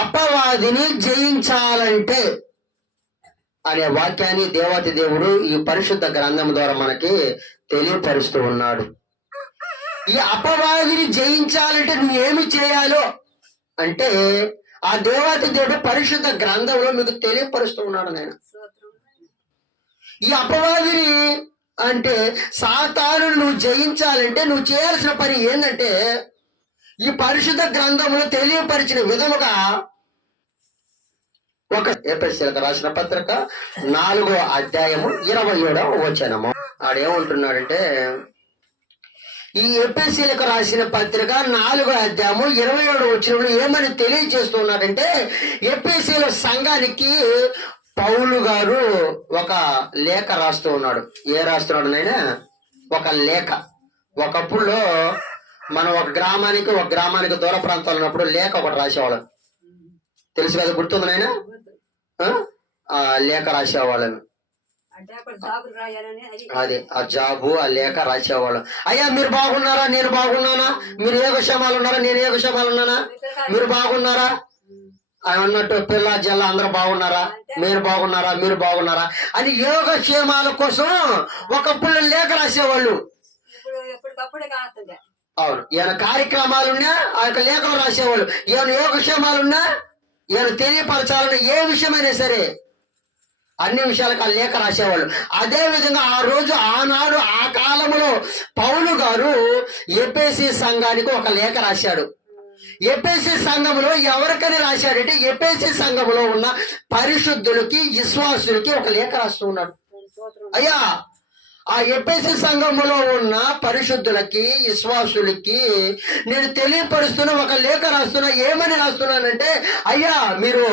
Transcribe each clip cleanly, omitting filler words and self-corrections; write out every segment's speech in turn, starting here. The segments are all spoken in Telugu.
అపవాదిని జయించాలంటే అనే వాక్యాన్ని దేవాతి దేవుడు ఈ పరిశుద్ధ గ్రంథం ద్వారా మనకి తెలియపరుస్తూ ఉన్నాడు. ఈ అపవాదిని జయించాలంటే నువ్వేమి చేయాలో అంటే ఆ దేవాతి దేవుడు పరిశుద్ధ గ్రంథంలో మీకు తెలియపరుస్తూ ఉన్నాడు. నేను ఈ అపవాదిని అంటే సాతాను నువ్వు జయించాలంటే నువ్వు చేయాల్సిన పని ఏంటంటే ఈ పరిశుద్ధ గ్రంథంలో తెలియపరిచిన విధముగా ఒక ఎఫెసీయులకు రాసిన పత్రిక 4వ అధ్యాయము 27వ వచనము ఆడేమంటున్నాడంటే ఈ ఎఫెసీయులకు రాసిన పత్రిక 4వ అధ్యాయము 27వ వచనంలో ఏమని తెలియజేస్తున్నాడంటే ఎఫెసీయుల సంఘానికి పౌలు గారు ఒక లేఖ రాస్తూ ఉన్నాడు. రాస్తున్నాడు నైనా? ఒక లేఖ. ఒకప్పుడులో మనం ఒక గ్రామానికి దూర ప్రాంతాలు ఉన్నప్పుడు లేఖ ఒకటి రాసేవాళ్ళం. తెలుసు కదా, గుర్తుంది నైనా? ఆ లేఖ రాసేవాళ్ళని, అదే ఆ జాబు ఆ లేఖ రాసేవాళ్ళం. అయ్యా మీరు బాగున్నారా, నేను బాగున్నానా, మీరు యోగక్షేమాలు ఉన్నారా, నేను యోగక్షేమాలు ఉన్నానా, మీరు బాగున్నారా అన్నట్టు పిల్ల జల్ల అందరూ బాగున్నారా, మీరు బాగున్నారా, మీరు బాగున్నారా అని యోగక్షేమాల కోసం ఒకప్పుడు లేఖ రాసేవాళ్ళు. అవును, ఏమైనా కార్యక్రమాలున్నా ఆ యొక్క లేఖలు రాసేవాళ్ళు. ఏమైనా యోగక్షేమాలున్నా ఏమైనా తెలియపరచాలన్నా ఏ విషయమైనా సరే అన్ని విషయాలకు ఆ లేఖ రాసేవాళ్ళు. అదే విధంగా ఆ రోజు ఆనాడు ఆ కాలంలో పౌలు గారు ఎఫెసీ సంఘానికి ఒక లేఖ రాశాడు. ఎఫెసీ సంఘంలో ఎవరికని రాశాడంటే ఎఫెసీ సంఘంలో ఉన్న పరిశుద్ధులకి విశ్వాసులకి ఒక లేఖ రాస్తూ ఉన్నాడు. అయ్యా ఆ ఎఫెసీ సంఘములో ఉన్న పరిశుద్ధులకి విశ్వాసులకి నేను తెలియపరుస్తున్న ఒక లేఖ రాస్తున్నా. ఏమని రాస్తున్నానంటే అయ్యా మీరు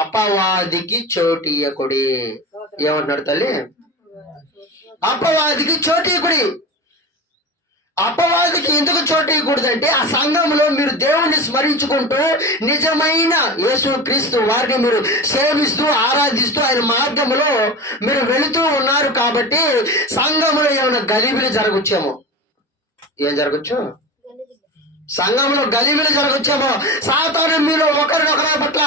అపవాదికి చోటు ఇయ్యకుడి. ఏమంటున్నాడు తల్లి? అపవాదికి చోటు ఇయ్యకుడి. అపవాదికి ఎందుకు చోటు ఇవ్వకూడదంటే ఆ సంఘంలో మీరు దేవుణ్ణి స్మరించుకుంటూ నిజమైన యేసు క్రీస్తు వారిని మీరు సేవిస్తూ ఆరాధిస్తూ ఆయన మార్గంలో మీరు వెళుతూ ఉన్నారు కాబట్టి సంఘంలో ఏమైనా గలిబిలి జరగచ్చేమో. ఏం జరగచ్చు? సంఘంలో గలిబిలి జరగచ్చేమో. సాతాను మీలో ఒకరినొకరి పట్ల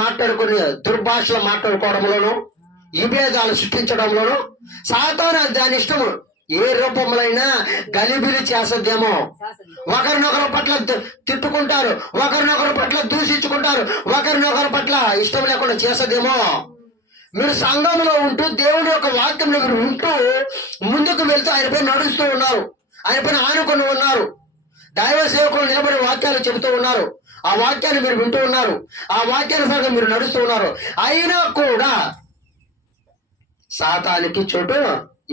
మాట్లాడుకుని దుర్భాషలు మాట్లాడుకోవడంలోనూ విభేదాలు సృష్టించడంలోనూ సాతాను దాని ఇష్టము ఏ రూపంలోనైనా గలిబిలి చేసద్దేమో. ఒకరినొకరి పట్ల తిట్టుకుంటారు, ఒకరినొకరి పట్ల దూషించుకుంటారు, ఒకరినొకరి పట్ల ఇష్టం లేకుండా చేసదేమో. మీరు సంఘంలో ఉంటూ దేవుని యొక్క వాక్యంలో మీరు ఉంటూ ముందుకు వెళ్తూ ఆయన పైన నడుస్తూ ఉన్నారు, ఆయన పైన ఆనుకొని ఉన్నారు, దైవ సేవకులు నిలబడి వాక్యాలు చెబుతూ ఉన్నారు, ఆ వాక్యాన్ని మీరు వింటూ ఉన్నారు, ఆ వాక్యానుసారంగా మీరు నడుస్తూ ఉన్నారు. అయినా కూడా సాతానికి చోటు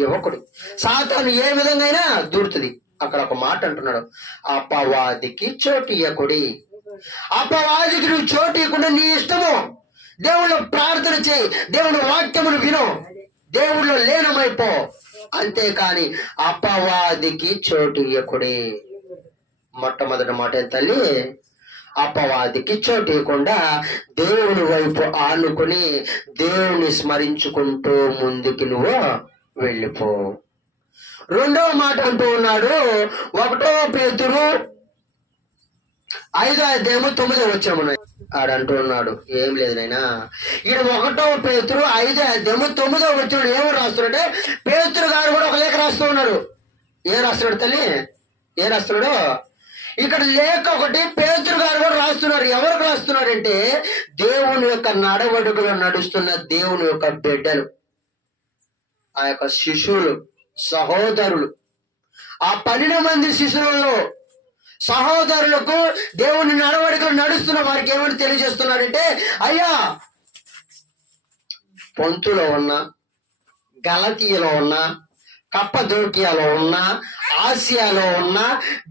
ఇవ్వకుడు. సాతాను ఏ విధంగా దూరుతుంది. అక్కడ ఒక మాట అంటున్నాడు, అపవాదికి చోటు ఇవ్వకుడి. అపవాదికి నువ్వు చోటు ఇవ్వకుండా నీ ఇష్టము దేవుళ్ళు ప్రార్థన చేయి, దేవుని వాక్యమును విను, దేవుళ్ళు లీనమైపో, అంతేకాని అపవాదికి చోటు ఇవ్వకుడి. మొట్టమొదటి మాట తల్లి, అపవాదికి చోటు ఇవ్వకుండా దేవుని వైపు ఆనుకుని దేవుని స్మరించుకుంటూ ముందుకి నువ్వు వెళ్ళిపో. రెండవ మాట అంటూ ఉన్నాడు 1 పేతురు 5వ అధ్యాయము 9వ వచనము. ఆడంటూ ఉన్నాడు ఏం లేదు నైనా, ఈయన 1 పేతురు 5వ అధ్యాయము 9వ వచనం ఏమో రాస్తున్నాడంటే పేతురు గారు కూడా ఒక లేఖ రాస్తూ ఉన్నాడు. ఏం రాస్తున్నాడు తల్లి? ఏం రాస్తున్నాడు? ఇక్కడ లేఖ ఒకటి పేతురు గారు కూడా రాస్తున్నారు. ఎవరికి రాస్తున్నారంటే దేవుని యొక్క నడవడుగులో నడుస్తున్న దేవుని యొక్క బిడ్డలు, ఆ యొక్క శిశువులు, సహోదరులు, ఆ 12 మంది శిశువులలో సహోదరులకు దేవుని నడవడికలు నడుస్తున్న వారికి ఏమని తెలియజేస్తున్నారంటే అయ్యా పొంతులో ఉన్న, గలతీయలో ఉన్న, కప్పదోకియాలో ఉన్న, ఆసియాలో ఉన్న,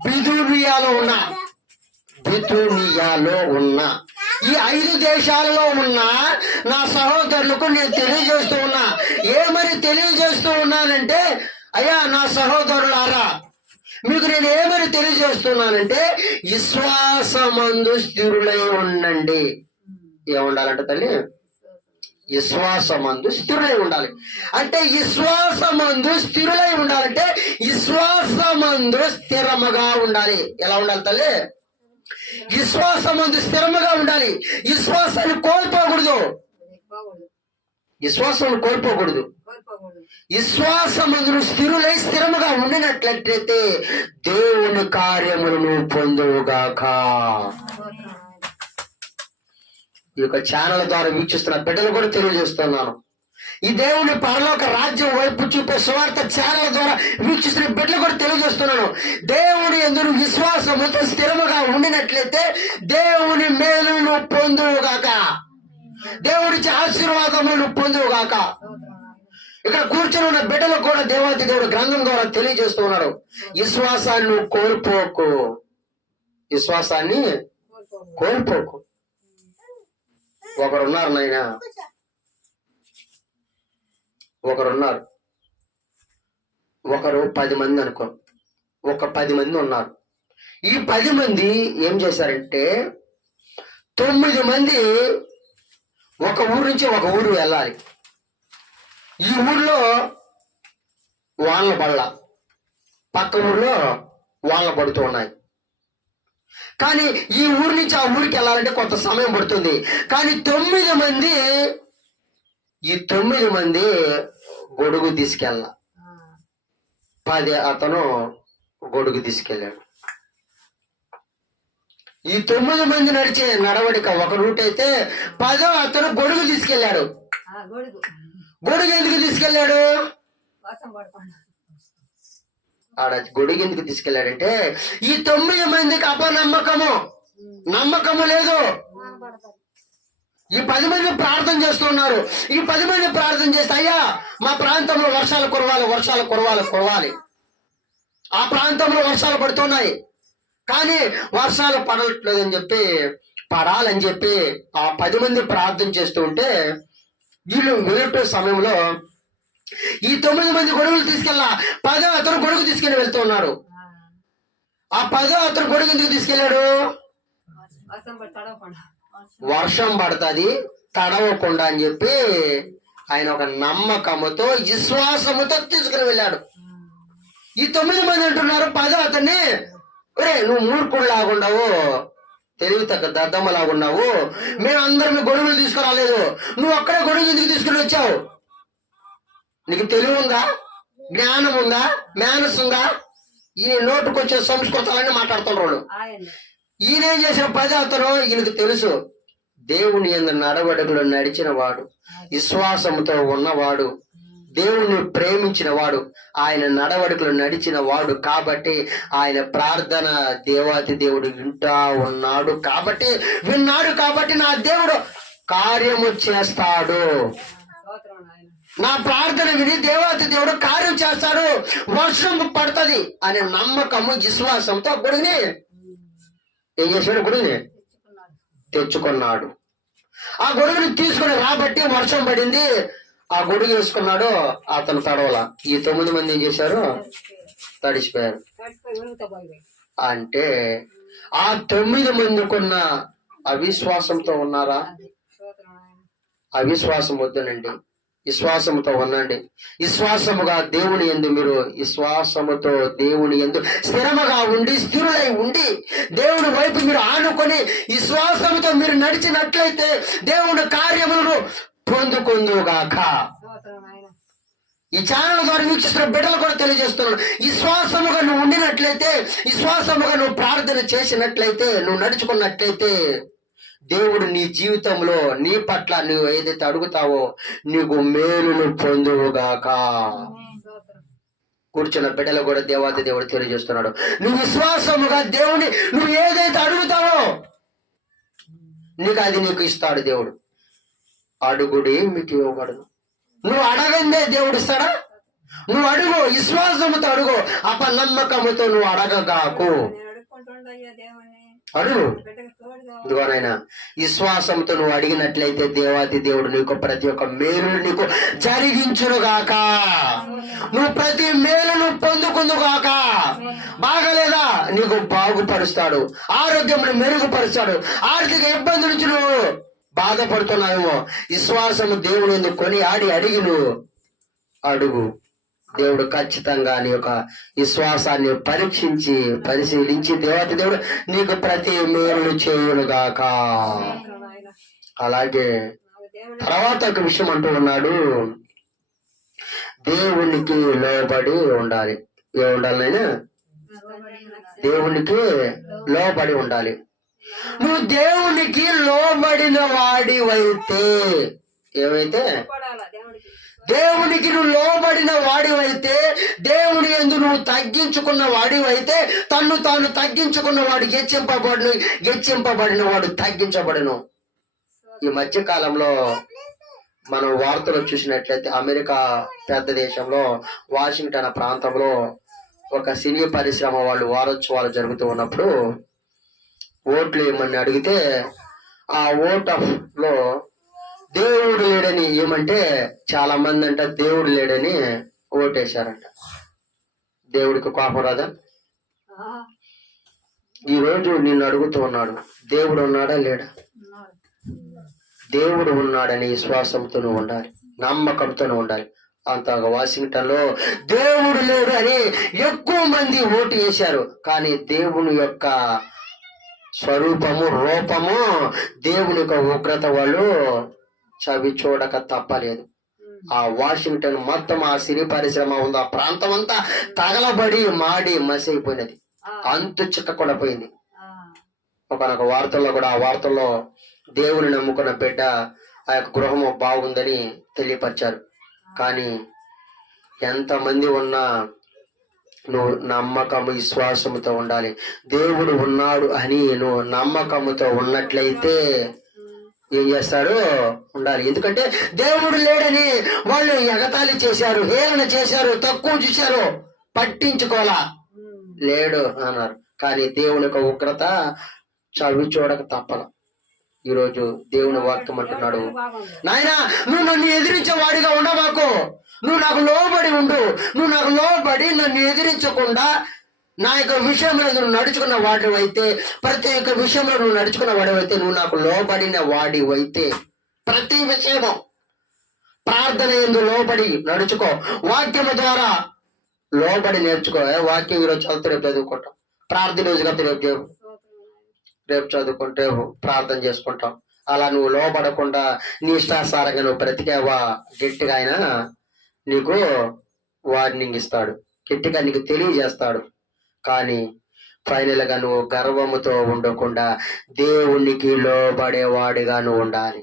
బిథూనియాలో ఉన్న ఈ 5 దేశాలలో ఉన్న నా సహోదరులకు నేను తెలియజేస్తూ ఉన్నా. ఏమని తెలియజేస్తూ ఉన్నానంటే అయ్యా నా సహోదరులారా మీకు నేను ఏమని తెలియజేస్తున్నానంటే విశ్వాసమందు స్థిరులై ఉండండి. ఏముండాలంట తల్లి? విశ్వాసమందు స్థిరులై ఉండాలి. అంటే విశ్వాసమందు స్థిరులై ఉండాలంటే విశ్వాసమందు స్థిరముగా ఉండాలి. ఎలా ఉండాలి తల్లి? విశ్వాసం అందు స్థిరముగా ఉండాలి. విశ్వాసాన్ని కోల్పోకూడదు. విశ్వాసాన్ని కోల్పోకూడదు. విశ్వాసమందును స్థిరులై స్థిరముగా ఉండినట్లయితే దేవుని కార్యములను పొందువుగాక. ఈ యొక్క ఛానల్ ద్వారా వీక్షిస్తున్న బిడ్డలు కూడా తెలియజేస్తున్నాను, ఈ దేవుని పరలోక రాజ్యం వైపు చూపే సువార్త ఛానల్ ద్వారా వీక్షిస్తున్న బిడ్డలు కూడా తెలియజేస్తున్నాను, దేవుని యందు విశ్వాసముతో స్థిరముగా ఉండినట్లయితే దేవుని మేలును పొందువుగాక, దేవుడిచ్చే ఆశీర్వాదములను పొందువుగాక. ఇక్కడ కూర్చొని ఉన్న బిడ్డలకు కూడా దేవాది దేవుడు గ్రంథం ద్వారా తెలియజేస్తూ ఉన్నాడు, విశ్వాసాన్ని కోల్పోకు, విశ్వాసాన్ని కోల్పోకు. ఒకరున్నారు నాయన, ఒకరున్నారు, ఒకరు 10 మంది అనుకో, ఒక 10 మంది ఉన్నారు. ఈ 10 మంది ఏం చేశారంటే 9 మంది ఒక ఊరు నుంచి ఒక ఊరు వెళ్ళాలి. ఈ ఊర్లో వానలు పడలా, పక్క ఊర్లో వానలు పడుతూ ఉన్నాయి. కానీ ఈ ఊరి నుంచి ఆ ఊరికి వెళ్ళాలంటే కొంత సమయం పడుతుంది. కానీ 9 మంది, ఈ 9 మంది గొడుగు తీసుకెళ్ళ, 10 అతను గొడుగు తీసుకెళ్ళాడు. ఈ 9 మంది నడిచే నడవడిక ఒక రూట్ అయితే 10 అతను గొడుగు తీసుకెళ్ళాడు. గొడుగు ఎందుకు తీసుకెళ్ళాడు? ఆడ గొడుగు ఎందుకు తీసుకెళ్ళాడంటే ఈ 9 మందికి నమ్మకము లేదు. ఈ 10 మంది ప్రార్థన చేస్తున్నారు. ఈ 10 మంది ప్రార్థన చేస్తే, అయ్యా మా ప్రాంతంలో వర్షాలు కురవాలి. ఆ ప్రాంతంలో వర్షాలు పడుతున్నాయి, కానీ వర్షాలు పడట్లేదని చెప్పి, పడాలని చెప్పి ఆ 10 మంది ప్రార్థన చేస్తూ ఉంటే వీళ్ళు వెళ్ళే సమయంలో ఈ 9 మంది గొడుగులు తీసుకెళ్ళా, 10 అతను గొడుగు తీసుకెళ్ళి వెళ్తూ ఉన్నారు. ఆ 10 అతను గొడుగు ఎందుకు తీసుకెళ్ళాడు? వర్షం పడుతుంది తడవకుండా అని చెప్పి ఆయన ఒక నమ్మకముతో విశ్వాసముతో తీసుకుని వెళ్ళాడు. ఈ 9 మంది అంటున్నారు 10 అతన్ని, ఒరే నువ్వు మూర్ఖుడులాగుండవు, తెలివి తగ్గ దద్దమ్మలాగున్నావు, మేమందరం గొడుగులు తీసుకురాలేదు, నువ్వు అక్కడే గొడుగు ఎందుకు తీసుకుని వచ్చావు? నీకు తెలివి ఉందా, జ్ఞానం ఉందా, మేనస్ ఉందా? ఈయన నోటుకొచ్చే సంస్కృతాలన్నీ మాట్లాడుతున్నాడు. ఈయన ఏం చేసిన 10 అతను, ఈయనకు తెలుసు దేవుని యందు నడవడికలో నడిచిన వాడు, విశ్వాసముతో ఉన్నవాడు, దేవుణ్ణి ప్రేమించిన వాడు, ఆయన నడవడికలు నడిచిన వాడు కాబట్టి ఆయన ప్రార్థన దేవాతి దేవుడు విన్నాడు కాబట్టి నా దేవుడు కార్యము చేస్తాడు. నా ప్రార్థన విని దేవాతి దేవుడు కార్యం చేస్తాడు, వర్షం పడుతుంది అనే నమ్మకము విశ్వాసంతో గొడుగుని ఏం చేశాడు? గొడుగుని తెచ్చుకున్నాడు. ఆ గొడుగుని తీసుకుని రాబట్టి వర్షం పడింది. ఆ గొడుగు వేసుకున్నాడు, అతను తడవల. ఈ 9 మంది ఏం చేశారు? తడిసిపోయారు. అంటే ఆ 9 మందికున్న అవిశ్వాసంతో ఉన్నారా? అవిశ్వాసం వద్దునండి, విశ్వాసముతో ఉండండి. విశ్వాసముగా దేవుని యందు మీరు విశ్వాసముతో దేవుని యందు స్థిరముగా ఉండి, స్థిరులై ఉండి, దేవుని వైపు మీరు ఆనుకొని విశ్వాసముతో మీరు నడిచినట్లయితే దేవుని కార్యములను పొందుకుందుగాక. ఈ ఛానల్ ద్వారా వీక్షిస్తున్న బిడ్డలు కూడా తెలియజేస్తున్నాడు, విశ్వాసముగా నువ్వు ఉండినట్లయితే, విశ్వాసముగా నువ్వు ప్రార్థన చేసినట్లయితే, నువ్వు నడుచుకున్నట్లయితే దేవుడు నీ జీవితంలో నీ పట్ల నువ్వు ఏదైతే అడుగుతావో నీకు మేలును పొందువుగాక. కూర్చున్న బిడ్డలు కూడా దేవాది దేవుడు తెలియజేస్తున్నాడు, నువ్వు విశ్వాసముగా దేవుని నువ్వు ఏదైతే అడుగుతావో నీకు ఇస్తాడు దేవుడు. అడుగుడి మీకు ఇవ్వబడదు. నువ్వు అడగందే దేవుడు ఇస్తాడా? నువ్వు అడుగు, విశ్వాసముతో అడుగు, అపనమ్మకముతో నువ్వు అడగగాకు. అడుగు. ఇదిగోనైనా విశ్వాసంతో నువ్వు అడిగినట్లయితే దేవాది దేవుడు నీకు ప్రతి ఒక్క మేలును నీకు జరిగించునుగాక. నువ్వు ప్రతి మేలును పొందుకుందుగాక. బాగలేదా నీకు బాగుపరుస్తాడు, ఆరోగ్యం మెరుగుపరుస్తాడు. ఆర్థిక ఇబ్బంది నుంచి నువ్వు బాధపడుతున్నావేమో, విశ్వాసము దేవుని ఎందుకు కొని అడిగి నువ్వు అడుగు, దేవుడు ఖచ్చితంగా నీ యొక్క విశ్వాసాన్ని పరీక్షించి పరిశీలించి దేవత దేవుడు నీకు ప్రతి మేలు చేయునుగాక. అలాగే తర్వాత ఒక విషయం అంటూ ఉన్నాడు, దేవునికి లోబడి ఉండాలి. ఏ ఉండాలి నాయనా? దేవునికి లోబడి ఉండాలి. నువ్వు దేవునికి లోబడిన వాడివైతే, ఏమైతే దేవునికి నువ్వు లోబడిన వాడివైతే, దేవుని యందు నువ్వు తగ్గించుకున్న వాడివైతే, తన్ను తాను తగ్గించుకున్న వాడు హెచ్చింపబడిన వాడు తగ్గించబడను. ఈ మధ్య కాలంలో మనం వార్తలు చూసినట్లయితే అమెరికా పెద్ద దేశంలో వాషింగ్టన్ ప్రాంతంలో ఒక సినీ పరిశ్రమ వాళ్ళు వారోత్సవాలు జరుగుతూ ఉన్నప్పుడు ఓట్లు ఏమని అడిగితే ఆ ఓట్ లో దేవుడు లేడని ఏమంటే చాలా మంది అంట దేవుడు లేడని ఓటేశారంట. దేవుడికి కోపం రాదా? ఈ రోజు నిన్ను అడుగుతూ ఉన్నాడు, దేవుడు ఉన్నాడా లేడా? దేవుడు ఉన్నాడని విశ్వాసంతో ఉండాలి, నమ్మకంతో ఉండాలి. అంతగా వాషింగ్టన్ లో దేవుడు లేడు అని ఎక్కువ మంది ఓటు వేశారు. కానీ దేవుని యొక్క స్వరూపము, రూపము, దేవుని యొక్క ఉగ్రత వాళ్ళు చవి చూడక తప్పలేదు. ఆ వాషింగ్టన్ మొత్తం ఆ సినీ పరిశ్రమ ఉంది, ఆ ప్రాంతం అంతా తగలబడి మాడి మసైపోయినది, అంతు చిక్కకుండా పోయింది. ఒకనొక వార్తల్లో కూడా, ఆ వార్తల్లో దేవుని నమ్ముకున్న బిడ్డ ఆ యొక్క గృహము బాగుందని తెలియపరిచారు. కానీ ఎంతమంది ఉన్నా నువ్వు నమ్మకము విశ్వాసముతో ఉండాలి. దేవుడు ఉన్నాడు అని నువ్వు నమ్మకముతో ఉన్నట్లయితే ఏం చేస్తాడు? ఉండాలి. ఎందుకంటే దేవుడు లేడని వాళ్ళు ఎగతాళి చేశారు, హేళన చేశారు, తక్కువ చూశారు, పట్టించుకోలా. లేడు అన్నారు. కానీ దేవుని యొక్క ఉగ్రత చవి చూడక తప్పల. ఈరోజు దేవుని వాక్యం అంటున్నాడు, నాయనా నువ్వు నన్ను ఎదిరించే వాడిగా ఉండబాకు, నువ్వు నాకు లోబడి ఉండు. నువ్వు నాకు లోబడి నన్ను ఎదిరించకుండా నా యొక్క విషయంలో నువ్వు నడుచుకున్న వాడివైతే, ప్రతి ఒక్క విషయంలో నువ్వు నడుచుకున్న వాడివైతే, నువ్వు నాకు లోబడిన వాడివైతే, ప్రతి విషయము ప్రార్థన యందు లోబడి నడుచుకో, వాక్యము ద్వారా లోబడి నేర్చుకో. వాక్యం ఈరోజు చదువుతూ రేపు చదువుకుంటాం, ప్రార్థన రోజుగా రేపు చదువుకుంటే ప్రార్థన చేసుకుంటాం. అలా నువ్వు లోబడకుండా నీ ఇష్టాసారంగా నువ్వు బ్రతికేవా, గట్టిగా ఆయన నీకు వార్నింగ్ ఇస్తాడు, గట్టిగా నీకు తెలియజేస్తాడు. కానీ ఫైనల్ గా నువ్వు గర్వముతో ఉండకుండా దేవునికి లోబడేవాడిగా నువ్వు ఉండాలి.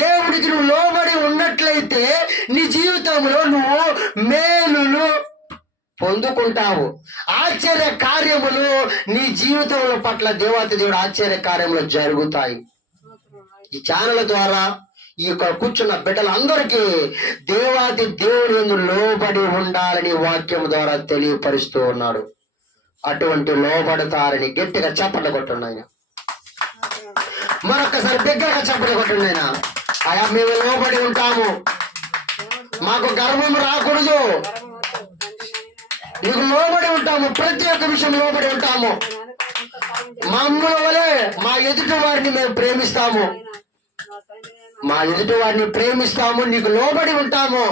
దేవుడికి నువ్వు లోబడి ఉన్నట్లయితే నీ జీవితంలో నువ్వు మేలులు పొందుకుంటావు. ఆశ్చర్య కార్యములు నీ జీవితంలో పట్ల దేవాతి దేవుడు ఆశ్చర్య కార్యములు జరుగుతాయి. ఈ ఛానల్ ద్వారా ఈ కూర్చున్న బిడ్డలందరికీ దేవాతి దేవుని యందు లోబడి ఉండాలని వాక్యం ద్వారా తెలియపరుస్తూ ఉన్నాడు. అటువంటి లోబడతారని గట్టిగా చప్పట్లు కొట్టున్నాయి. మరొకసారి బిగ్గరగా చప్పట్లు కొట్టున్నాయి. అయా మేము లోబడి ఉంటాము, మాకు గర్వం రాకూడదు, నీకు లోబడి ఉంటాము, ప్రతి ఒక్క విషయం లోబడి ఉంటాము. మమ్మల్ని వలె మా ఎదుటి వారిని మేము ప్రేమిస్తాము, మా ఎదుటి వారిని ప్రేమిస్తాము, నీకు లోబడి ఉంటాము,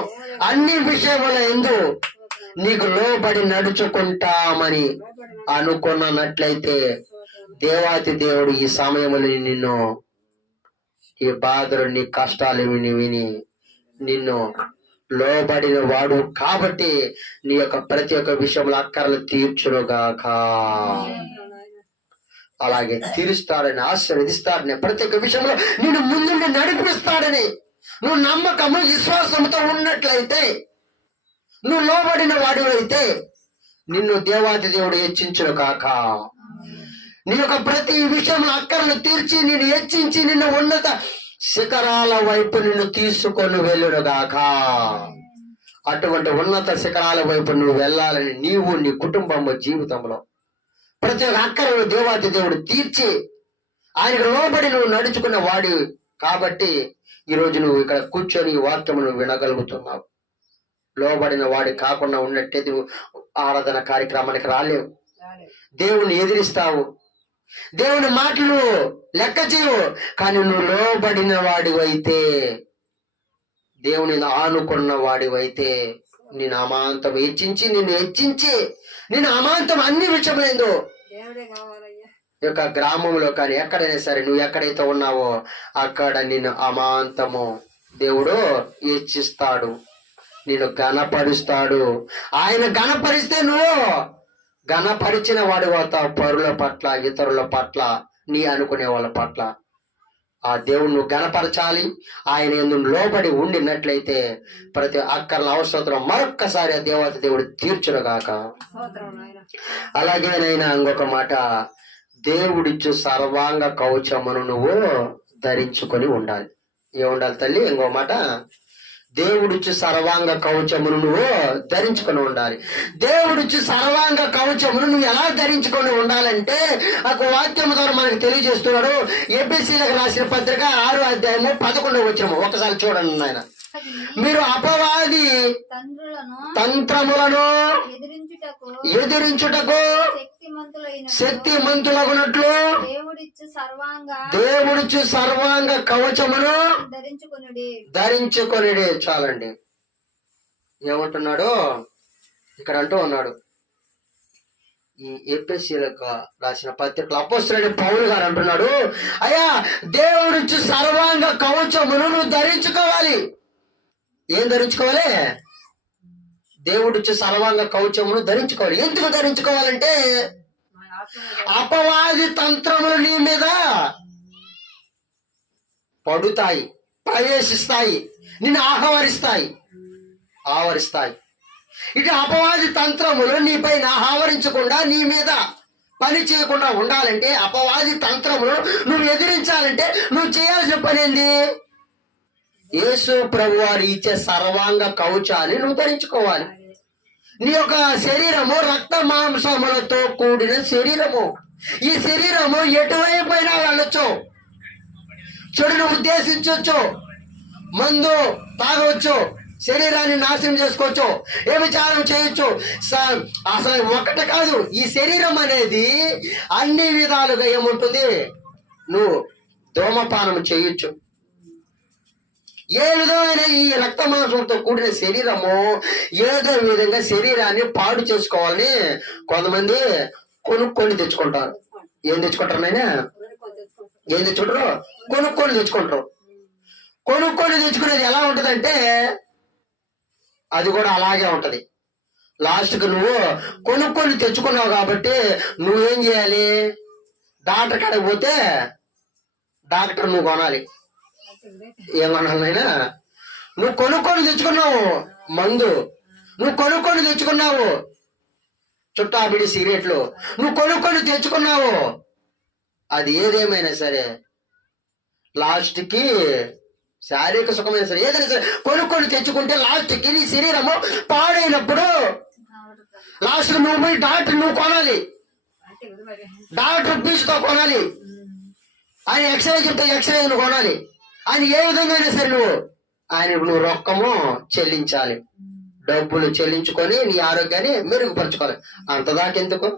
అన్ని విషయముల యందు నీకు లోబడి నడుచుకుంటామని అనుకున్నట్లయితే దేవాతి దేవుడు ఈ సమయంలో నిన్ను, ఈ బాధలు, నీ కష్టాలు విని నిన్ను లోబడిన వాడు కాబట్టి నీ యొక్క ప్రతి ఒక్క విషయంలో అక్కర్లు తీర్చునుగాక. అలాగే తీరుస్తాడని, ఆశీర్వదిస్తాడని, ప్రతి ఒక్క విషయంలో నిన్ను ముందుండి నడిపిస్తాడని నువ్వు నమ్మకము విశ్వాసంతో ఉన్నట్లయితే, నువ్వు లోబడిన వాడివైతే నిన్ను దేవాది దేవుడు హెచ్చించును కాక. నీ యొక్క ప్రతి విషయంలో అక్కర్లు తీర్చి నిన్ను హెచ్చించి నిన్ను ఉన్నత శిఖరాల వైపు నిన్ను తీసుకొని వెళ్ళునుగాక. అటువంటి ఉన్నత శిఖరాల వైపు నువ్వు వెళ్ళాలని నీవు, నీ కుటుంబము జీవితంలో ప్రతి ఒక్క అక్కరను దేవాతి దేవుడు తీర్చి ఆయనకు లోబడి నువ్వు నడుచుకున్న వాడి కాబట్టి ఈరోజు నువ్వు ఇక్కడ కూర్చొని వాక్యము నువ్వు వినగలుగుతున్నావు. లోబడిన వాడి కాకుండా ఉన్నట్టయితే నువ్వు ఆరాధన కార్యక్రమానికి రాలేవు, దేవుని ఎదిరిస్తావు, దేవుని మాటలు లెక్క చేయవు. కానీ నువ్వు లోబడిన వాడివైతే, దేవుని ఆనుకున్న వాడివైతే నేను అమాంతం హెచ్చించి నేను అమాంతం అన్ని విషయములందు దేవుడే కావాలయ్యా. ఈ యొక్క గ్రామంలో కానీ ఎక్కడైనా సరే నువ్వు ఎక్కడైతే ఉన్నావో అక్కడ నిన్ను అమాంతము దేవుడు హెచ్చిస్తాడు, నిన్ను ఘనపరుస్తాడు. ఆయన ఘనపరిస్తే నువ్వు ఘనపరిచిన వాడి అవుతావు. పరుల పట్ల, ఇతరుల పట్ల, నీ అనుకునే వాళ్ళ పట్ల ఆ దేవుడు నువ్వు ఘనపరచాలి. ఆయన యందు లోబడి ఉండినట్లయితే ప్రతి అక్కర్ల అవసరం మరొక్కసారి ఆ దేవుడు తీర్చునుగాక. స్తోత్రం నాయనా. అలాగేనైనా ఇంకొక మాట, దేవుడిచ్చు సర్వాంగ కవచమును నువ్వు ధరించుకొని ఉండాలి. ఏముండాలి తల్లి? ఇంకో మాట, దేవుడిచ్చు సర్వాంగ కవచమును నువ్వు ధరించుకొని ఉండాలి. దేవుడిచ్చు సర్వాంగ కవచమును నువ్వు ఎలా ధరించుకొని ఉండాలంటే ఆ వాక్యం ద్వారా మనకు తెలియజేస్తున్నాడు. ఎఫెసీయులకు రాసిన పత్రిక 6వ అధ్యాయము 11వ వచనము ఒకసారి చూడండి నాయన. మీరు అపవాది తంత్రములను ఎదిరించుటకు శక్తిమంతులగునట్లు దేవుడిచ్చు సర్వాంగ కవచమును ధరించుకొనిడి. చాలండి. ఏమంటున్నాడు ఇక్కడ? అంటూ ఉన్నాడు ఈ ఎఫెసీయులకు రాసిన పత్రికలో అపోస్తలుడైన పౌలు గారు అంటున్నాడు, అయ్యా దేవుడిచ్చు సర్వాంగ కవచమును నువ్వు ధరించుకోవాలి. ఏం ధరించుకోవాలి? దేవుడిచ్చు సర్వాంగ కవచమును ధరించుకోవాలి. ఎందుకు ధరించుకోవాలంటే అపవాది తంత్రములు నీ మీద పడుతాయి, ప్రవేశిస్తాయి, నిన్ను ఆవరిస్తాయి. ఇటు అపవాది తంత్రములు నీ పైన ఆవరించకుండా, నీ మీద పని చేయకుండా ఉండాలంటే, అపవాది తంత్రములు నువ్వు ఎదిరించాలంటే నువ్వు చేయాల్సిన పని ఏంది? యేసు ప్రభువారు ఇచ్చే సర్వాంగ కవచాన్ని నువ్వు ధరించుకోవాలి. నీ యొక్క శరీరము రక్త మాంసములతో కూడిన శరీరము. ఈ శరీరము ఎటువైపోయినా వెళ్ళొచ్చు, చెడును ఉద్దేశించవచ్చు, మందు తాగవచ్చు, శరీరాన్ని నాశనం చేసుకోవచ్చు, వ్యభిచారం చేయొచ్చు. అసలు ఒకటి కాదు, ఈ శరీరం అనేది అన్ని విధాలుగా ఏముంటుంది, నువ్వు ధూమపానం చేయొచ్చు. ఏ విధమైన ఈ రక్త మాంసంతో కూడిన శరీరము ఏదో విధంగా శరీరాన్ని పాడు చేసుకోవాలని కొంతమంది కొనుక్కొని తెచ్చుకుంటారు. ఏం తెచ్చుకుంటారు నాయనా? ఏం తెచ్చుకుంటారు? కొనుక్కొని తెచ్చుకుంటారు. కొనుక్కొని తెచ్చుకునేది ఎలా ఉంటదంటే అది కూడా అలాగే ఉంటది. లాస్ట్కి నువ్వు కొనుక్కొని తెచ్చుకున్నావు కాబట్టి నువ్వేం చేయాలి? డాక్టర్ కాడికి పోతే డాక్టర్ నువ్వు కొనాలి. ఏమన్నాయినా? నువ్వు కొనుక్కొని తెచ్చుకున్నావు మందు, నువ్వు కొనుక్కొని తెచ్చుకున్నావు చుట్టా బిడి సిగరెట్లు, నువ్వు కొనుక్కొని తెచ్చుకున్నావు. అది ఏదేమైనా సరే లాస్ట్కి శారీరక సుఖమైన సరే ఏదైనా సరే కొనుక్కొని తెచ్చుకుంటే లాస్ట్కి నీ శరీరము పాడైనప్పుడు లాస్ట్ నువ్వు పోయి డాక్టర్ నువ్వు కొనాలి. డాక్టర్ ఫీజుతో కొనాలి. ఆయన ఎక్స్రే చెప్తే ఎక్స్రే నువ్వు కొనాలి. ఆయన ఏ విధంగా అయినా సరే ఆయన నువ్వు రొక్కము చెల్లించాలి. డబ్బులు చెల్లించుకొని నీ ఆరోగ్యాన్ని మెరుగుపరచుకోవాలి. అంతదాకెందుకు?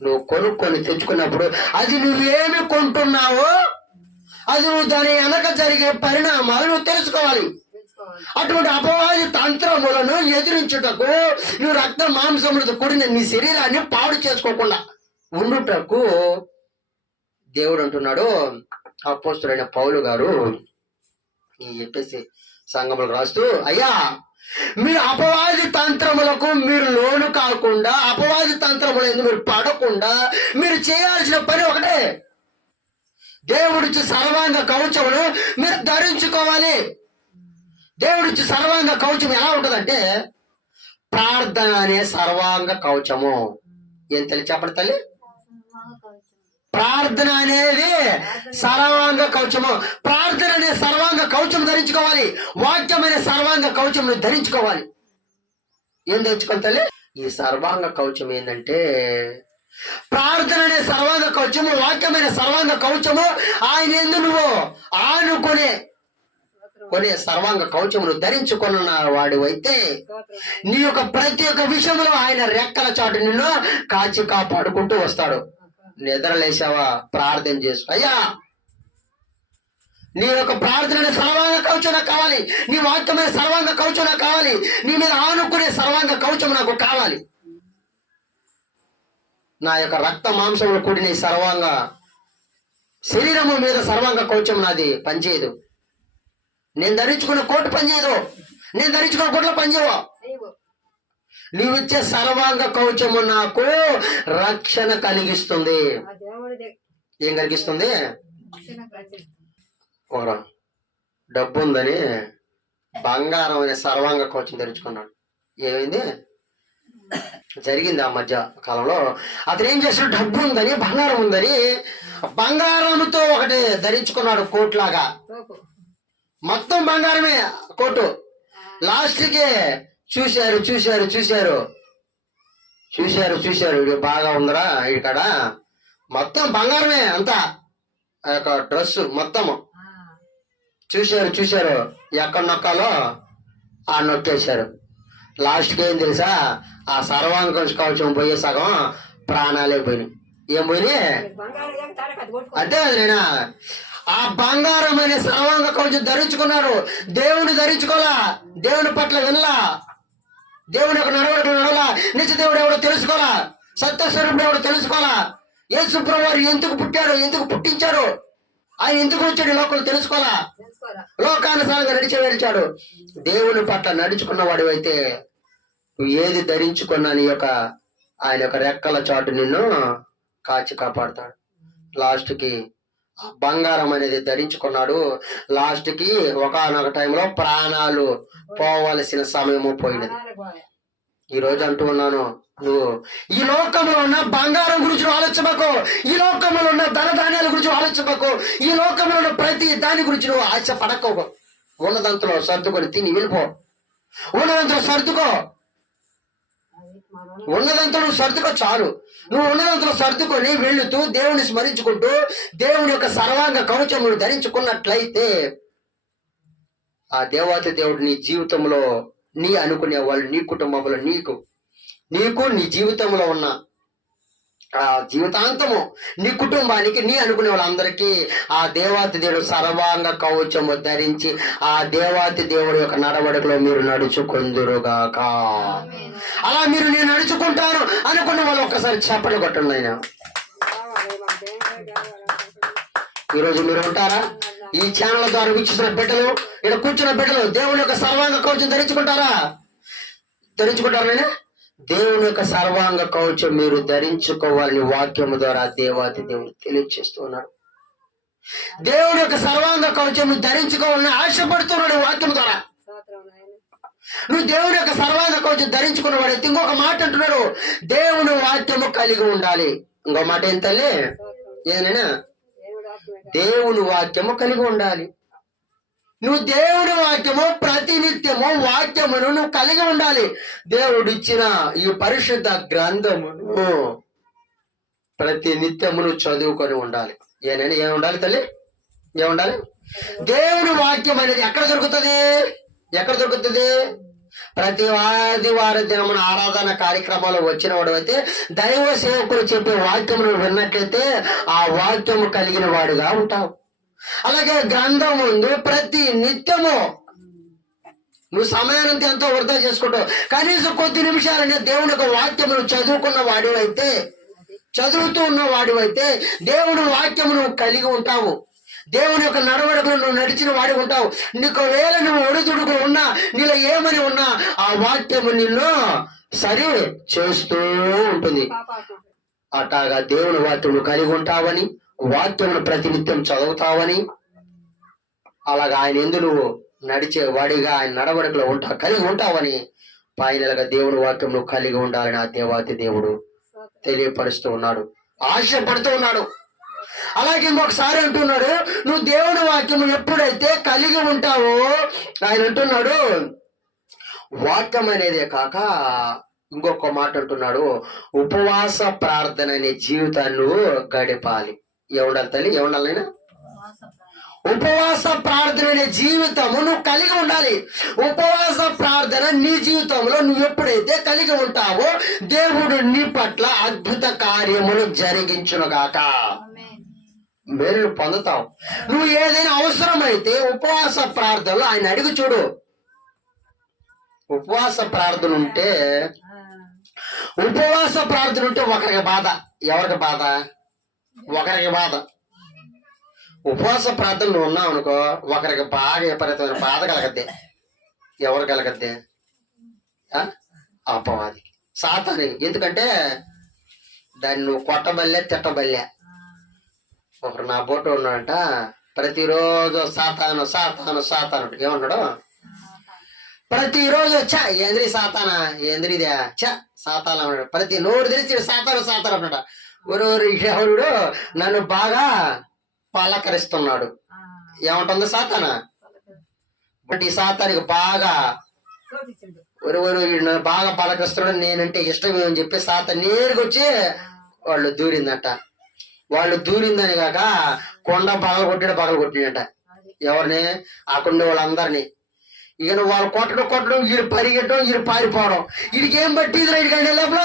నువ్వు కొనుక్కొని తెచ్చుకున్నప్పుడు అది నువ్వేమి కొంటున్నావో అది నువ్వు దాని వెనక జరిగే పరిణామాలు నువ్వు తెలుసుకోవాలి. అటువంటి అపవాది తంత్రములను ఎదిరించుటకు నువ్వు రక్త మాంసములతో కూడిన నీ శరీరాన్ని పాడు చేసుకోకుండా ఉండుటకు దేవుడు అంటున్నాడు. అపోస్తలుడైన పౌలు గారు ఈ ఎఫెసీ సంఘములు రాస్తూ, అయ్యా మీరు అపవాది తంత్రములకు మీరు లోను కాకుండా, అపవాది తంత్రములు మీరు పడకుండా మీరు చేయాల్సిన పని ఒకటే, దేవుడిచ్చి సర్వాంగ కవచమును మీరు ధరించుకోవాలి. దేవుడిచ్చి సర్వాంగ కవచం ఎలా ఉంటదంటే ప్రార్థన అనే సర్వాంగ కవచము. ఏం తెలియ చెప్పండి తల్లి? ప్రార్థన అనేది సర్వాంగ కవచము. ప్రార్థన అనే సర్వాంగ కవచం ధరించుకోవాలి. వాక్యం అనే సర్వాంగ కవచం ధరించుకోవాలి. ఏం ధరించుకోవాలి తల్లి? ఈ సర్వాంగ కవచం ఏంటంటే ప్రార్థన అనే సర్వాంగ కవచము, వాక్యమైన సర్వాంగ కవచము. ఆయన ఎందు నువ్వు కొనే సర్వాంగ కవచమును ధరించుకున్న వాడు అయితే నీ యొక్క ప్రతి ఒక్క విషయంలో ఆయన రెక్కల చాటు నిన్ను కాచి కాపాడుకుంటూ వస్తాడు. నిద్రలేసావా? ప్రార్థన చేసుకో. అయ్యా నీ యొక్క ప్రార్థన సర్వాంగ కవచం నాకు కావాలి. నీ వాక్యమైన సర్వాంగ కవచం నాకు కావాలి. నీ మీద ఆనుకునే సర్వాంగ కవచం నాకు కావాలి. నా యొక్క రక్త మాంసములు కూడిన ఈ సర్వాంగ శరీరము మీద సర్వాంగ కవచం నాది పనిచేయదు. నేను ధరించుకున్న కోటు పనిచేయదు. నేను ధరించుకున్న కోట్ల పనిచేయవు. అయ్యో నీవిచ్చే సర్వాంగ కవచము నాకు రక్షణ కలిగిస్తుంది. ఆ దేవుడి ఏం కలిగిస్తుంది? రక్షణ ప్రచరిస్తుంది. ఒక డబ్బు ఉందని బంగారం అనే సర్వాంగ కవచం ధరించుకున్నాడు. ఏమైంది? జరిగింది ఆ మధ్య కాలంలో. అతను ఏం చేస్తాడు? డబ్బు ఉందని, బంగారం ఉందని బంగారంతో ఒకటి ధరించుకున్నాడు కోట్లాగా. తోపు మొత్తం బంగారమే కోటు. లాస్ట్కి చూశారు చూశారు చూశారు చూశారు చూశారు ఇది బాగా ఉందరా ఇక్కడ మొత్తం బంగారమే అంతా. ఆ యొక్క డ్రెస్ మొత్తము చూశారు చూశారు ఎక్కడ నొక్కాలో ఆ నొక్కేశారు. లాస్ట్కి ఏం తెలుసా? ఆ సర్వాంగ కవచం పోయే సగం ప్రాణాలే పోయినాయి. ఏం పోయినాయి? బంగారు తాడకది కొట్టుకో. అంతే కదా నేనా? ఆ బంగారం అనే సర్వాంగ కవచం ధరించుకున్నాడు. దేవుని ధరించుకోలా, దేవుని పట్ల వినలా, దేవుని యొక్క నడవడికలు నడవలా, నిజ దేవుడు ఎవడో తెలుసుకోవాలా, సత్యస్వరూపుడు ఎవడో తెలుసుకోవాలా, యేసు ప్రభువు వారు ఎందుకు పుట్టారు, ఎందుకు పుట్టించారు, ఆయన ఎందుకు వచ్చాడు లోకం తెలుసుకోవాలా, తెలుసుకోరా లోకానుసారంగా నడిచాడు. దేవుని పట్ల నడుచుకున్న వాడు అయితే నువ్వు ఏది ధరించుకున్నా నీ యొక్క ఆయన యొక్క రెక్కల చాటు నిన్ను కాచి కాపాడుతాడు. లాస్ట్ కి బంగారం అనేది ధరించుకున్నాడు. లాస్ట్ కి ఒకనొక టైంలో ప్రాణాలు పోవలసిన సమయము పోయినది. ప్రాణాలు పోయా. ఈ రోజు అంటూ ఉన్నాను, నువ్వు ఈ లోకంలో ఉన్న బంగారం గురించి ఆలోచించబాకు, ఈ లోకంలో ఉన్న ధనధాన్యాల గురించి ఆలోచించబాకు, ఈ లోకంలో ఉన్న ప్రతి దాని గురించి నువ్వు ఆశ పడకోకు. ఉన్నదంతలో సర్దుకొని తిని వెళ్ళిపో. ఉన్నదంతలో సర్దుకో, అది మన ఉన్నదంతా నువ్వు సర్దుకో చాలు. నువ్వు ఉన్నదంతలో సర్దుకొని వెళుతూ దేవుని స్మరించుకుంటూ దేవుని యొక్క సర్వాంగ కవచం నువ్వు ధరించుకున్నట్లయితే ఆ దేవాతి దేవుడు నీ జీవితంలో నీ అనుకునే వాళ్ళు, నీ కుటుంబంలో నీకు నీ జీవితంలో ఉన్న ఆ జీవితాంతము నీ కుటుంబానికి నీ అనుకునే వాళ్ళందరికీ ఆ దేవాతి దేవుడు సర్వాంగ కవచము ధరించి ఆ దేవాతి దేవుడి యొక్క నడవడికలో మీరు నడుచుకుందురుగాక. అలా మీరు నేను నడుచుకుంటాను అనుకున్న వాళ్ళు ఒక్కసారి చప్పట్లు కొట్టండి. ఆయన కావాలి మాకు దేవుడే కావాలి. ఈరోజు మీరు ఉంటారా? ఈ ఛానల్ ద్వారా వీక్షిస్తున్న బిడ్డలు, ఇక్కడ కూర్చున్న బిడ్డలు దేవుని యొక్క సర్వాంగ కవచం ధరించుకుంటారా? దేవుని యొక్క సర్వాంగ కవచం మీరు ధరించుకోవాలని వాక్యము ద్వారా దేవాతి దేవుడు తెలియజేస్తూ ఉన్నాడు. దేవుని యొక్క సర్వాంగ కవచం ధరించుకోవాలని ఆశపడుతున్నాడు వాక్యం ద్వారా. స్తోత్రం నాయన. నువ్వు దేవుని యొక్క సర్వాంగ కవచం ధరించుకున్న వాడైతే ఇంకొక మాట అంటున్నాడు, దేవుని వాక్యము కలిగి ఉండాలి. ఇంకో మాట ఏం తల్లి? స్తోత్రం. ఏదైనా దేవుడు ఆత్మే దేవుని వాక్యము కలిగి ఉండాలి. నువ్వు దేవుడి వాక్యము ప్రతినిత్యము వాక్యమును నువ్వు కలిగి ఉండాలి. దేవుడు ఇచ్చిన ఈ పరిశుద్ధ గ్రంథమును ప్రతి నిత్యమును చదువుకొని ఉండాలి. ఏనైనా ఏమి ఉండాలి తల్లి? ఏముండాలి? దేవుని వాక్యం అనేది ఎక్కడ దొరుకుతుంది? ఎక్కడ దొరుకుతుంది? ప్రతి ఆదివారం దినమున ఆరాధన కార్యక్రమాలు వచ్చిన వాడు అయితే దైవ సేవకులు చెప్పే వాక్యమును విన్నట్లయితే ఆ వాక్యము కలిగిన వాడుగా ఉంటావు. అలాగే గ్రంథం ముందు ప్రతి నిత్యము నువ్వు సమయానికి ఎంతో వృధా చేసుకుంటావు. కనీసం కొద్ది నిమిషాలనే దేవుని యొక్క వాక్యమును చదువుకున్న వాడివైతే, చదువుతూ ఉన్న వాడివైతే దేవుని వాక్యము నువ్వు కలిగి ఉంటావు. దేవుని యొక్క నడవడికలు నువ్వు నడిచిన వాడి ఉంటావు. నీకు వేళ నువ్వు ఒడిదుడుకులు ఉన్నా, నీలో ఏమని ఉన్నా ఆ వాక్యము నిన్ను సరి చేస్తూ ఉంటుంది. కాపాడుతుంది. అట్లాగా దేవుని వాక్యమును కలిగి ఉంటావని, వాక్యమును ప్రతినిత్యం చదువుతావని, అలాగా ఆయన ఎందు నువ్వు నడిచే వాడిగా ఆయన నడవడికలో కలిగి ఉంటావని ఫైనల్గా దేవుని వాక్యం నువ్వు కలిగి ఉండాలని ఆ దేవాతి దేవుడు తెలియపరుస్తూ ఉన్నాడు, ఆశపడుతూ ఉన్నాడు. అలాగే ఇంకొకసారి అంటున్నాడు, నువ్వు దేవుని వాక్యము ఎప్పుడైతే కలిగి ఉంటావో ఆయన అంటున్నాడు, వాక్యం అనేదే కాక ఇంకొక మాట అంటున్నాడు, ఉపవాస ప్రార్థన అనే జీవితాన్ని నువ్వు గడిపాలి. ఏముండాలి తల్లి? ఏముండాలైనా ఉపవాస ప్రార్థన అనే జీవితము నువ్వు కలిగి ఉండాలి. ఉపవాస ప్రార్థన నీ జీవితంలో నువ్వు ఎప్పుడైతే కలిగి ఉంటావో దేవుడు నీ పట్ల అద్భుత కార్యములు జరిగించునుగాక. మేలు పొందుతావు. నువ్వు ఏదైనా అవసరమైతే ఉపవాస ప్రార్థనలు ఆయన అడిగి చూడు. ఉపవాస ప్రార్థన ఉంటే ఒకరికి బాధ. ఎవరికి బాధ? ఒకరికి బాధ. ఉపవాస ప్రార్థన నువ్వు ఉన్నావు అనుకో, ఒకరికి బాగా విపరీతమైన బాధ కలగద్దే. ఎవరు కలగద్దే? అపవాది, సాతానికి. ఎందుకంటే దాన్ని నువ్వు కొట్టబల్లే తిట్టబల్లే. ఒకరు నా బోటు ఉన్నాడంట, ప్రతిరోజు సాతాను సాతాను సాతాను ఏమన్నాడు? ప్రతిరోజు చ ఏంద్రి సాతానా, ఏంద్రిదే చ సాతాను అన్నాడు. ప్రతి నోరు తెరిచి సాతాను సాతాను అన్నాడు. ఎవరు నన్ను బాగా పలకరిస్తున్నాడు. ఏమంటుంది సాతానా? బట్ ఈ సాతానికి బాగా నన్ను బాగా పలకరిస్తున్నాడు, నేనంటే ఇష్టమే అని చెప్పి సాతాను నేరుగా వచ్చి వాళ్ళు దూరిందట. వాళ్ళు దూరిందని కాక కొండ పగలు కొట్టినట. ఎవరిని? అక్కడ వాళ్ళందరినీ. ఇక వాళ్ళు కొట్టడం వీడు పరిగెట్టడం, వీడు పారిపోవడం. వీడికి ఏం పట్టింది రైట్ కానీ లోపల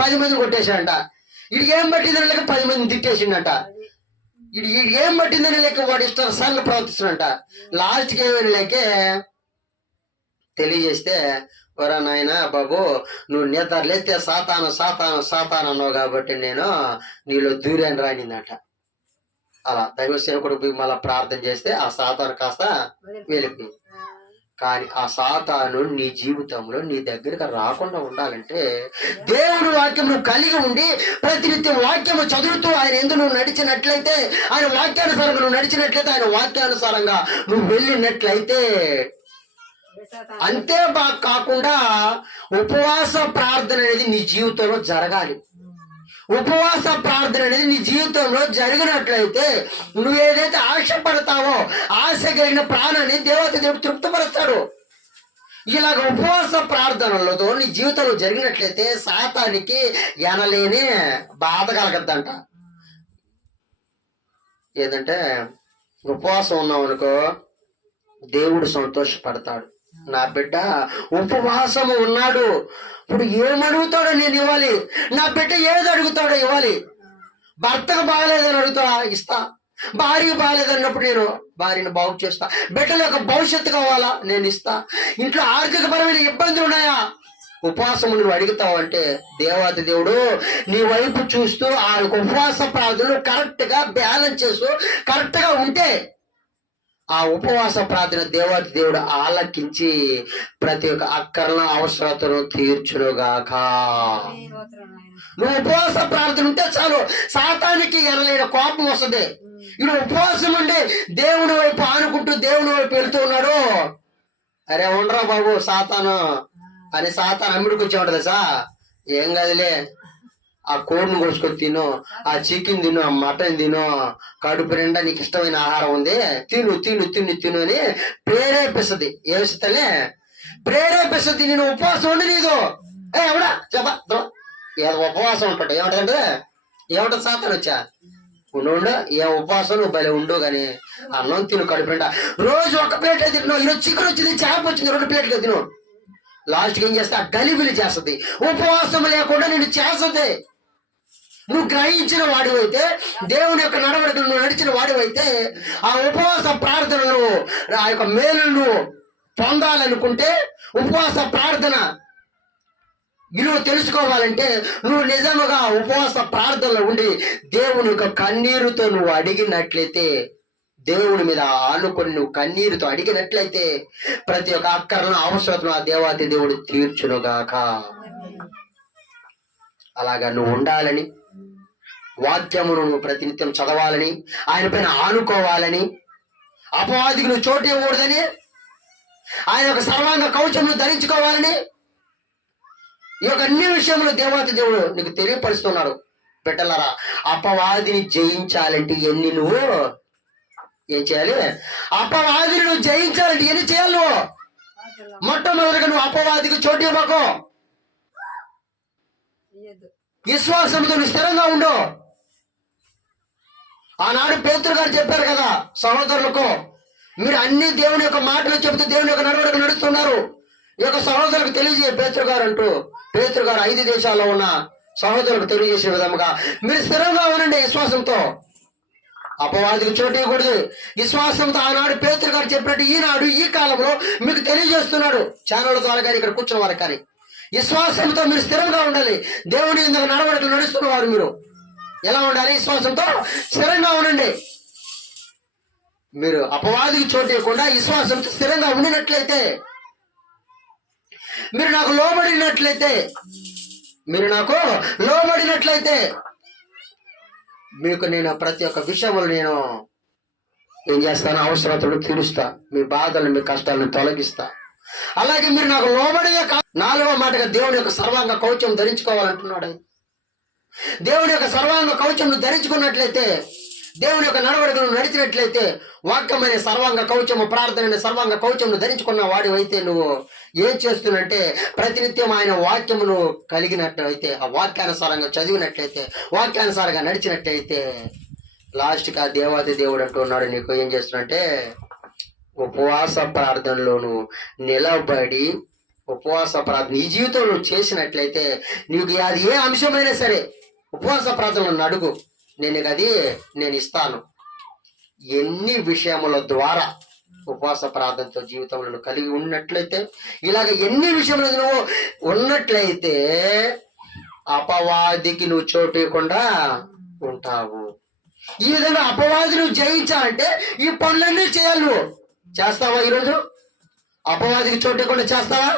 10 మందిని కొట్టేశాడంట. వీడికి ఏం పట్టిందని లేక 10 మందిని తిట్టేసిండట. వీడికి ఏం పట్టిందని లేక వాడు ఇష్టానుసారంగా ప్రవర్తిస్తున్నట. లాస్ట్కి ఏమైనా లేకే తెలియజేస్తే, వరా నాయన బాబు, నువ్వు నిద్ర లేస్తే సాతాను సాతాను సాతాను అన్నావు కాబట్టి నేను నీలో దూరాన్ని రానిందట. అలా దైవ సేవకుడు మళ్ళా ప్రార్థన చేస్తే ఆ సాతాను కాస్త వెళ్ళిపోయింది. కానీ ఆ సాతాను నీ జీవితంలో నీ దగ్గరకు రాకుండా ఉండాలంటే దేవుని వాక్యం నువ్వు కలిగి ఉండి ప్రతినిత్యం వాక్యము చదువుతూ ఆయన ఎందుకు నువ్వు నడిచినట్లయితే, ఆయన వాక్యానుసారంగా నువ్వు నడిచినట్లయితే, ఆయన వాక్యానుసారంగా నువ్వు వెళ్ళినట్లయితే, అంతే బాగా కాకుండా ఉపవాస ప్రార్థన అనేది నీ జీవితంలో జరగాలి. ఉపవాస ప్రార్థన అనేది నీ జీవితంలో జరిగినట్లయితే నువ్వు ఏదైతే ఆశపడతావో ఆశ కలిగిన ప్రాణాన్ని దేవుడు తృప్తిపరుస్తాడు. ఇలాగ ఉపవాస ప్రార్థనలతో నీ జీవితంలో జరిగినట్లయితే సాతానికి ఎనలేని బాధ కలగద్దంట. ఏదంటే ఉపవాసం ఉన్నావు అనుకో, దేవుడు సంతోషపడతాడు. నా బిడ్డ ఉపవాసము ఉన్నాడు, ఇప్పుడు ఏమడుగుతాడో నేను ఇవ్వాలి. నా బిడ్డ ఏది అడుగుతాడో ఇవ్వాలి. భర్తకు బాగలేదని అడుగుతాడా, ఇస్తా. భార్య బాగలేదన్నప్పుడు నేను భార్యను బాగు చేస్తా. బిడ్డల యొక్క భవిష్యత్తు కావాలా, నేను ఇస్తా. ఇంట్లో ఆర్థికపరమైన ఇబ్బందులు ఉన్నాయా, ఉపవాసం నువ్వు అడుగుతావు అంటే దేవాది దేవుడు నీ వైపు చూస్తూ ఆ ఉపవాస ప్రార్థనలు కరెక్ట్ గా బ్యాలెన్స్ చేస్తూ కరెక్ట్ గా ఉంటే ఆ ఉపవాస ప్రార్థన దేవాది దేవుడు ఆలకించి ప్రతి ఒక్క అక్కర్ల అవసరతను తీర్చునుగాక. నువ్వు ఉపవాస ప్రార్థన ఉంటే చాలు, సాతానికి ఎనలేని కోపం వస్తుంది. ఇప్పుడు ఉపవాసం ఉండి దేవుని వైపు ఆనుకుంటూ దేవుని వైపు వెళ్తూ ఉన్నాడు, అరే ఉండరా బాబు సాతాను అని సాతాను అమ్మిడికి వచ్చేవాడు సా. ఏం కాదులే, ఆ కోడిని కోసుకొని తిను, ఆ చికెన్ తిను, ఆ మటన్ తిను, కడుపు నిండా నీకు ఇష్టమైన ఆహారం ఉంది, తిను తిను తిను తిను అని ప్రేరేపిస్తుంది. ఏమిస్తలే ప్రేరేపిస్తుంది. నేను ఉపవాసం ఉండి నీదు ఎవడా చెప్ప ఉపవాసం ఉంటాడు. ఏమంటంటే ఏమంటది సాతాను వచ్చా, ఉండు ఏ ఉపవాసం నువ్వు భలే ఉండు గాని అన్నం తిను కడుపు నిండా. రోజు ఒక ప్లేట్ తింటున్నావు, ఈరోజు చికెన్ వచ్చింది, చేప వచ్చింది, 2 ప్లేట్లు తిను. లాస్ట్కి ఏం చేస్తా, గలిబిలి చేస్తుంది. ఉపవాసం లేకుండా నేను చేస్తుంది. నువ్వు గ్రహించిన వాడివైతే, దేవుని యొక్క నడవడికలు నువ్వు నడిచిన వాడివైతే, ఆ ఉపవాస ప్రార్థనలు ఆ యొక్క మేలును పొందాలనుకుంటే, ఉపవాస ప్రార్థన విలువ తెలుసుకోవాలంటే నువ్వు నిజముగా ఉపవాస ప్రార్థనలో ఉండి దేవుని యొక్క కన్నీరుతో నువ్వు అడిగినట్లయితే, దేవుని మీద ఆనుకొని నువ్వు కన్నీరుతో అడిగినట్లయితే ప్రతి ఒక్క అక్కరను అవసరతను ఆ దేవాది దేవుడు తీర్చునుగాక. అలాగా నువ్వు ఉండాలని, వాక్యమును నువ్వు ప్రతినిత్యం చదవాలని, ఆయన పైన ఆనుకోవాలని, అపవాదికి నువ్వు చోటు ఇవ్వకూడదని, ఆయన యొక్క సర్వాంగ కవచమును ధరించుకోవాలని, ఈ యొక్క అన్ని విషయములు దేవాది దేవుడు నీకు తెలియపరుస్తున్నాడు. బిడ్డలారా, అపవాదిని జయించాలంటే ఎన్ని నువ్వు ఏం చేయాలి? అపవాదిని నువ్వు జయించాలంటే ఎన్ని చేయాలి? నువ్వు మొట్టమొదటిగా నువ్వు అపవాదికి చోటు ఇవ్వకు. విశ్వాసంతో నువ్వు స్థిరంగా ఉండు. ఆనాడు పేతురు గారు చెప్పారు కదా సహోదరులకు, మీరు అన్ని దేవుని యొక్క మాటలు చెబుతూ దేవుని యొక్క నడవడికలు నడుస్తున్నారు, ఈ యొక్క సహోదరులకు తెలియజేయ పేతురు గారు అంటూ. పేతురు గారు 5 దేశాల్లో ఉన్న సహోదరులకు తెలియజేసే విధముగా మీరు స్థిరంగా ఉండండి విశ్వాసంతో. అపవాదికి చోటు ఇవ్వకూడదు. విశ్వాసంతో ఆనాడు పేతురు గారు చెప్పినట్టు ఈనాడు ఈ కాలంలో మీకు తెలియజేస్తున్నాడు, ఛానల్ ద్వారా కానీ ఇక్కడ కూర్చున్న వారు కానీ. విశ్వాసంతో మీరు స్థిరంగా ఉండాలి. దేవుని ఇందుకు నడవడికలు నడుస్తున్న వారు మీరు ఎలా ఉండాలి? విశ్వాసంతో స్థిరంగా ఉండండి. మీరు అపవాదికి చోటు ఇవ్వకుండా విశ్వాసంతో స్థిరంగా ఉండినట్లయితే, మీరు నాకు లోబడినట్లయితే మీకు నేను ప్రతి ఒక్క విషయంలో నేను ఏం చేస్తాను? అవసరతలు తీరుస్తా, మీ బాధలు మీ కష్టాలను తొలగిస్తా. అలాగే మీరు నాకు లోబడియే 4వ మాటగా దేవుని యొక్క సర్వాంగ కవచం ధరించుకోవాలంటున్నాడు. దేవుని యొక్క సర్వాంగ కవచం ధరించుకున్నట్లయితే, దేవుని యొక్క నడవడికను నడిచినట్లయితే, వాక్యమైన సర్వాంగ కవచము, ప్రార్థన సర్వాంగ కవచమును ధరించుకున్న వాడి అయితే నువ్వు ఏం చేస్తున్నంటే ప్రతినిత్యం ఆయన వాక్యమును కలిగినట్లయితే, ఆ వాక్యానుసారంగా చదివినట్లయితే, వాక్యానుసారంగా నడిచినట్లయితే, లాస్ట్కి ఆ దేవాది దేవుడు అంటున్నాడు నీకు ఏం చేస్తున్నంటే ఉపవాస ప్రార్థనలోను నిలబడి ఉపవాస ప్రార్థన ఈ జీవితంలో చేసినట్లయితే నీకు అది ఏ అంశమైనా సరే ఉపవాస ప్రార్థనలను అడుగు, నేను ఇస్తాను. ఎన్ని విషయముల ద్వారా ఉపవాస ప్రార్థనతో జీవితంలో నువ్వు కలిగి ఉన్నట్లయితే, ఇలాగ ఎన్ని విషయములు నువ్వు ఉన్నట్లయితే అపవాదికి నువ్వు చోటు ఇవ్వకుండా ఉంటావు. ఈ విధంగా అపవాదిని జయించాలంటే ఈ పనులన్నీ చేయాలి. నువ్వు చేస్తావా? ఈరోజు అపవాదికి చోటు ఇవ్వకుండా చేస్తావా?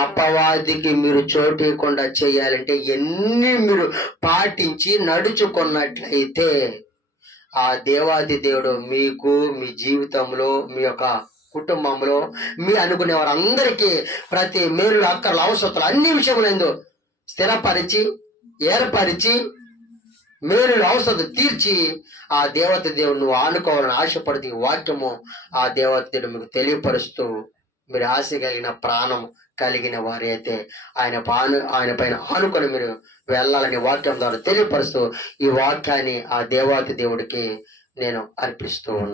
అపవాదికి మీరు చోటు ఇవ్వకుండా చేయాలంటే ఎన్ని మీరు పాటించి నడుచుకున్నట్లయితే ఆ దేవాది దేవుడు మీకు మీ జీవితంలో, మీ యొక్క కుటుంబంలో, మీ అనుకునే వారందరికీ ప్రతి మేలు అక్కర్లు అవసరాలు అన్ని విషయములందు స్థిరపరిచి ఏర్పరిచి మేలు అవసరం తీర్చి ఆ దేవత దేవుడు నువ్వు ఆనుకోవాలని ఆశపడితే వాక్యము ఆ దేవత దేవుడు మీకు తెలియపరుస్తూ, మీరు ఆశ కలిగిన ప్రాణం కలిగిన వారి అయితే ఆయన పైన ఆనుకొని మీరు వెళ్ళాలని వాక్యం ద్వారా తెలియపరుస్తూ ఈ వాక్యాన్ని ఆ దేవాతి దేవుడికి నేను అర్పిస్తూ ఉన్నాను.